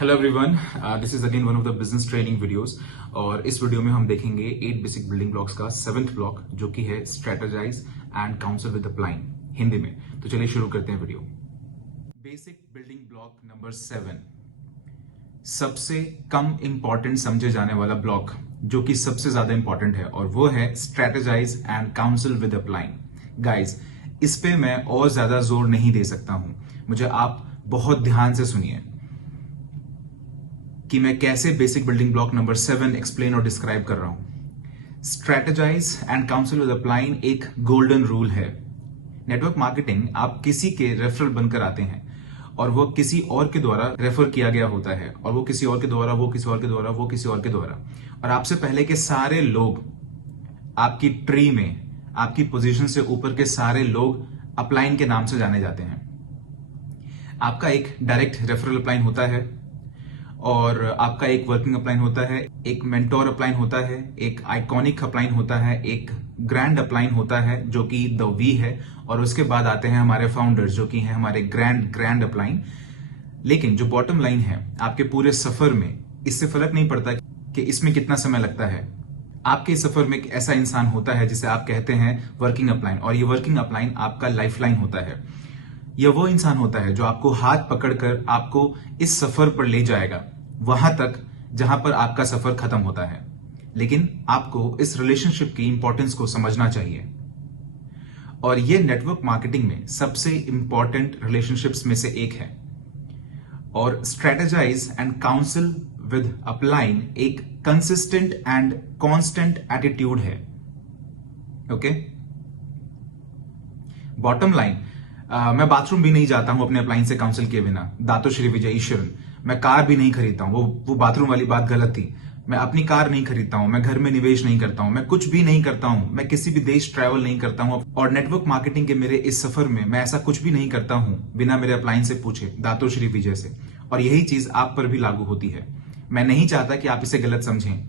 Hello everyone, this is again one of the business training videos. और इस video में हम देखेंगे 8 बेसिक बिल्डिंग ब्लॉक्स का 7th ब्लॉक, जो कि है strategise and council with the client, Hindi में। तो चलिए शुरू करते हैं video. Basic building block number 7, सबसे कम इंपॉर्टेंट समझे जाने वाला ब्लॉक, जो कि सबसे ज्यादा इंपॉर्टेंट है, और वो है strategise and council with the client. Guys, इस पे मैं और ज्यादा जोर नहीं दे सकता हूं। मुझे आप बहुत ध्यान से सुनिए कि मैं कैसे basic building block number 7 explain और डिस्क्राइब कर रहा हूं। Strategise and council with the client एक गोल्डन रूल है। नेटवर्क मार्केटिंग, आप किसी के रेफरल बनकर आते हैं और वो किसी और के द्वारा रेफर किया गया होता है, और वो किसी और के द्वारा, वो किसी और के द्वारा, वो किसी और के द्वारा, और आपसे पहले के सारे लोग आपकी ट्री में, आपकी पोजीशन से ऊपर के सारे लोग अपलाइन के नाम से जाने जाते हैं। आपका एक डायरेक्ट रेफरल अपलाइन होता है, और आपका एक वर्किंग अपलाइन होता है, एक मेंटोर अपलाइन होता है, एक आइकॉनिक अपलाइन होता है, एक ग्रैंड अपलाइन होता है जो कि द वी है, और उसके बाद आते हैं हमारे फाउंडर्स जो कि हैं हमारे ग्रैंड अपलाइन। लेकिन जो बॉटम लाइन है, आपके पूरे सफर में इससे फर्क नहीं पड़ता कि इसमें कितना समय लगता है। आपके सफर में एक ऐसा इंसान होता है जिसे आप कहते हैं वर्किंग अपलाइन, और ये वर्किंग अपलाइन आपका लाइफलाइन होता है। यह वो इंसान होता है जो आपको हाथ पकड़कर आपको इस सफर पर ले जाएगा, वहां तक जहां पर आपका सफर खत्म होता है। लेकिन आपको इस रिलेशनशिप की इंपॉर्टेंस को समझना चाहिए, और यह नेटवर्क मार्केटिंग में सबसे इंपॉर्टेंट रिलेशनशिप्स में से एक है। और strategise and council with upline एक कंसिस्टेंट एंड कांस्टेंट एटीट्यूड है। ओके, बॉटम लाइन, मैं बाथरूम भी नहीं जाता हूं अपने अपलाइन से काउंसिल किए बिना। दातो श्री विजय ईश्वरन। मैं कार भी नहीं खरीदता हूं, वो बाथरूम वाली बात गलत थी। मैं अपनी कार नहीं खरीदता हूं, मैं घर में निवेश नहीं करता हूं, मैं कुछ भी नहीं करता हूं, मैं किसी भी देश ट्रैवल नहीं करता हूं, और नेटवर्क मार्केटिंग के मेरे इस सफर में मैं ऐसा कुछ भी नहीं करता हूं बिना मेरे अपलाइन से पूछे, दातो श्री विजय से। और यही चीज आप पर भी लागू होती है। मैं नहीं चाहता कि आप इसे गलत समझें।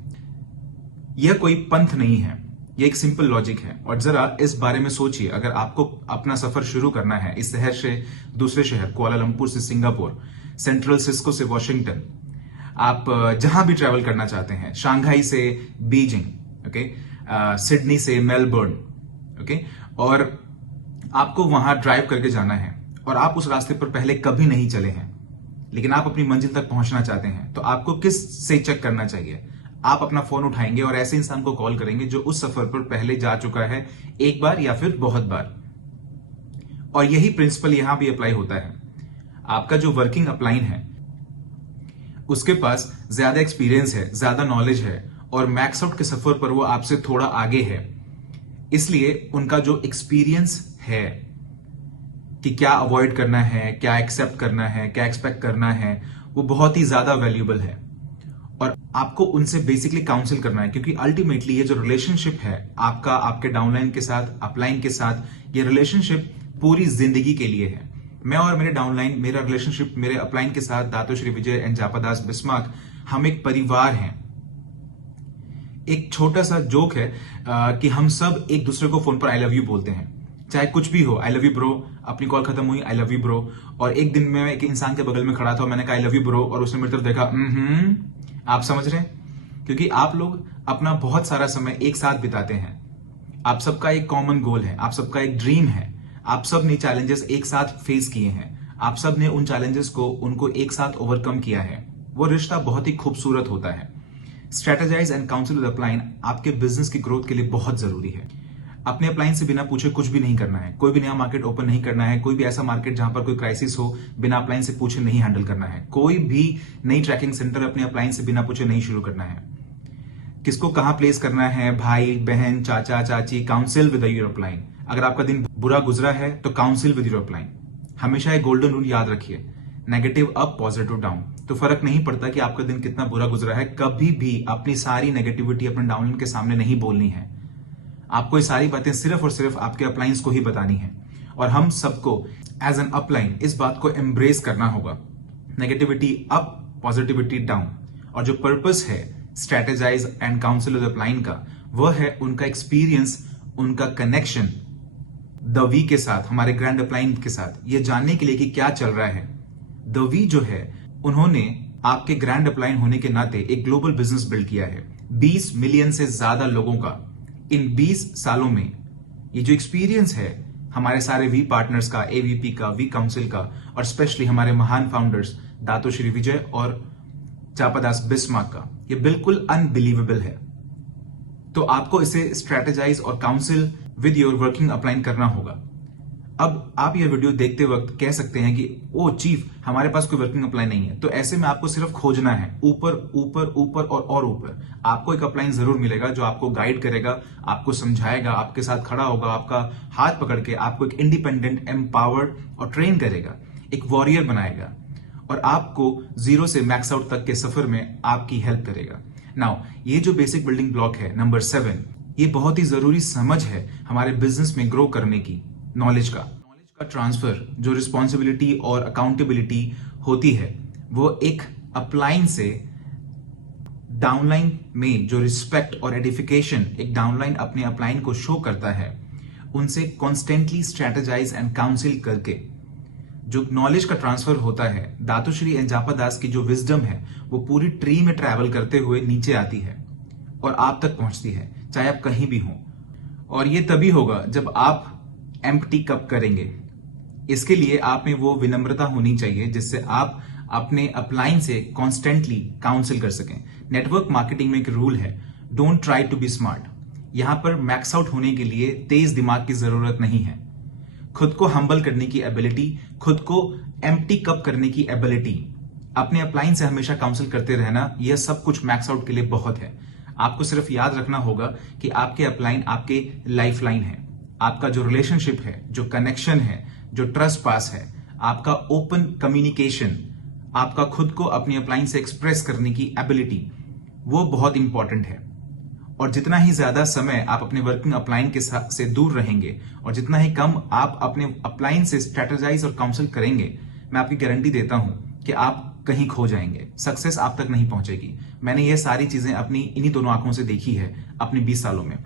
यह कोई पंथ नहीं है, ये एक सिंपल लॉजिक है। और जरा इस बारे में सोचिए, अगर आपको अपना सफर शुरू करना है इस शहर से दूसरे शहर, कुआलालंपुर से सिंगापुर, सेंट्रल सिस्को से वॉशिंगटन, आप जहां भी ट्रैवल करना चाहते हैं, शांघाई से बीजिंग, ओके, सिडनी से मेलबर्न, ओके, और आपको वहां ड्राइव करके जाना है, और आप उस रास्ते पर पहले कभी नहीं चले हैं, लेकिन आप अपनी मंजिल तक पहुंचना चाहते हैं, तो आपको किस से चेक करना चाहिए? आप अपना फोन उठाएंगे और ऐसे इंसान को कॉल करेंगे जो उस सफर पर पहले जा चुका है, एक बार या फिर बहुत बार। और यही प्रिंसिपल यहां भी अप्लाई होता है। आपका जो वर्किंग अपलाइन है, उसके पास ज्यादा एक्सपीरियंस है, ज्यादा नॉलेज है, और मैक्स आउट के सफर पर वो आपसे थोड़ा आगे है। इसलिए उनका जो एक्सपीरियंस है कि क्या अवॉइड करना है, क्या एक्सेप्ट करना है, क्या एक्सपेक्ट करना है, वो बहुत ही ज्यादा वैल्यूएबल है। और आपको उनसे बेसिकली काउंसिल करना है, क्योंकि अल्टीमेटली ये जो रिलेशनशिप है आपका आपके डाउनलाइन के साथ, अपलाइन के साथ, ये रिलेशनशिप पूरी जिंदगी के लिए है। मैं और मेरे डाउनलाइन, मेरा रिलेशनशिप मेरे अपलाइन के साथ, दातो श्री विजय एंड जापादास बिस्मार्क, हम एक परिवार हैं। एक छोटा सा जोक है कि हम सब एक दूसरे को फोन पर आई लव यू बोलते हैं, चाहे कुछ भी हो। आई लव यू ब्रो, अपनी कॉल खत्म हुई, आई लव यू ब्रो। और एक दिन मैं एक इंसान के बगल में खड़ा था, मैंने कहा आई लव यू ब्रो, और उसने मेरी तरफ देखा। आप समझ रहे हैं? क्योंकि आप लोग अपना बहुत सारा समय एक साथ बिताते हैं। आप सबका एक कॉमन गोल है, आप सबका एक ड्रीम है, आप सब ने चैलेंजेस एक साथ फेस किए हैं, आप सब ने उन चैलेंजेस को, उनको एक साथ ओवरकम किया है। वो रिश्ता बहुत ही खूबसूरत होता है। Strategise and council with upline आपके बिजनेस की ग्रोथ के लिए बहुत जरूरी है। अपने अपलाइन से बिना पूछे कुछ भी नहीं करना है। कोई भी नया मार्केट ओपन नहीं करना है। कोई भी ऐसा मार्केट जहां पर कोई क्राइसिस हो, बिना अपलाइन से पूछे नहीं हैंडल करना है। कोई भी नई ट्रैकिंग सेंटर अपने अपलाइन से बिना पूछे नहीं शुरू करना है। किसको कहां प्लेस करना है, भाई बहन, चाचा चाची, काउंसिल विद योर अपलाइन। अगर आपका दिन बुरा गुजरा है तो काउंसिल विद योर अपलाइन। हमेशा एक गोल्डन रूल याद रखिए, नेगेटिव अप, पॉजिटिव डाउन। तो फर्क नहीं पड़ता कि आपका दिन कितना बुरा गुजरा है, कभी भी अपनी सारी नेगेटिविटी अपने डाउनलाइन के सामने नहीं बोलनी है। आपको ये सारी बातें सिर्फ और सिर्फ आपके अपलाइंस को ही बतानी है, और हम सबको एज एन अपलाइन इस बात को एम्ब्रेस करना होगा। Negativity up, positivity down. और जो पर्पस है strategise and council with upline का, वह है उनका एक्सपीरियंस, उनका कनेक्शन द वी के साथ, हमारे ग्रैंड अपलाइन के साथ, ये जानने के लिए कि क्या चल रहा है। द वी जो है, उन्होंने आपके ग्रैंड अपलाइन होने के नाते एक ग्लोबल बिजनेस बिल्ड किया है 20 मिलियन से ज्यादा लोगों का। इन 20 सालों में ये जो एक्सपीरियंस है हमारे सारे वी पार्टनर्स का, एवीपी का, वी काउंसिल का, और स्पेशली हमारे महान फाउंडर्स दातो श्री विजय और चापादास बिस्मार्क का, ये बिल्कुल अनबिलीवेबल है। तो आपको इसे स्ट्रेटेजाइज और council with your working upline करना होगा। अब आप ये वीडियो देखते वक्त कह सकते हैं कि ओ चीफ, हमारे पास कोई वर्किंग अपलाइन नहीं है। तो ऐसे में आपको सिर्फ खोजना है ऊपर ऊपर ऊपर और ऊपर। आपको एक अपलाइन जरूर मिलेगा जो आपको गाइड करेगा, आपको समझाएगा, आपके साथ खड़ा होगा, आपका हाथ पकड़ के आपको एक इंडिपेंडेंट, एम्पावर्ड और ट्रेन करेगा, एक वॉरियर बनाएगा और आपको जीरो से मैक्स आउट तक के सफर में आपकी हेल्प करेगा। नाउ ये जो बेसिक बिल्डिंग ब्लॉक है नंबर 7, ये बहुत ही जरूरी समझ है हमारे बिजनेस में ग्रो करने की। नॉलेज का ट्रांसफर, जो रिस्पॉन्सिबिलिटी और अकाउंटेबिलिटी होती है, वो एक अपलाइन से डाउनलाइन में जो रिस्पेक्ट और एडिफिकेशन एक डाउनलाइन अपने अपलाइन को शो करता है, उनसे कॉन्स्टेंटली स्ट्रेटेजाइज एंड काउंसिल करके जो नॉलेज का ट्रांसफर होता है, दातो श्री एंड जापादास की जो विजडम है वो पूरी ट्री में ट्रैवल करते हुए नीचे आती है और आप तक पहुंचती है, चाहे आप कहीं भी हो। और ये तभी होगा जब आप एम्प्टी कप करेंगे। इसके लिए आप में वो विनम्रता होनी चाहिए जिससे आप अपने अपलाइन से कॉन्स्टेंटली काउंसिल कर सकें। नेटवर्क मार्केटिंग में एक रूल है, don't try to be smart. यहां पर मैक्स आउट होने के लिए तेज दिमाग की जरूरत नहीं है। खुद को हम्बल करने की एबिलिटी, खुद को एम्प्टी कप करने की एबिलिटी, अपने अपलाइन से हमेशा काउंसिल करते रहना, यह सब कुछ मैक्स आउट के लिए बहुत है। आपको सिर्फ याद रखना होगा कि आपके अपलाइन आपके लाइफ लाइन है। आपका जो रिलेशनशिप है, जो कनेक्शन है, जो ट्रस्ट पास है, आपका ओपन कम्युनिकेशन, आपका खुद को अपनी अपलाइन से एक्सप्रेस करने की एबिलिटी, वो बहुत इंपॉर्टेंट है। और जितना ही ज्यादा समय आप अपने वर्किंग अपलाइन के से दूर रहेंगे और जितना ही कम आप अपने अपलाइन से स्ट्रेटेजाइज और काउंसिल करेंगे, मैं आपकी गारंटी देता हूं कि आप कहीं खो जाएंगे, सक्सेस आप तक नहीं पहुंचेगी। मैंने ये सारी चीजें अपनी इन्हीं दोनों आंखों से देखी है अपने 20 सालों में।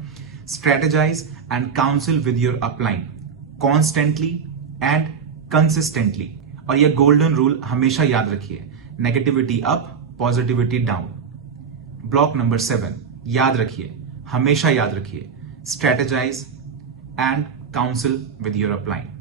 Strategize and counsel with your upline constantly and consistently। और यह गोल्डन रूल हमेशा याद रखिए, negativity up, positivity down. Block number 7 याद रखिए, हमेशा याद रखिए, strategize and counsel with your upline।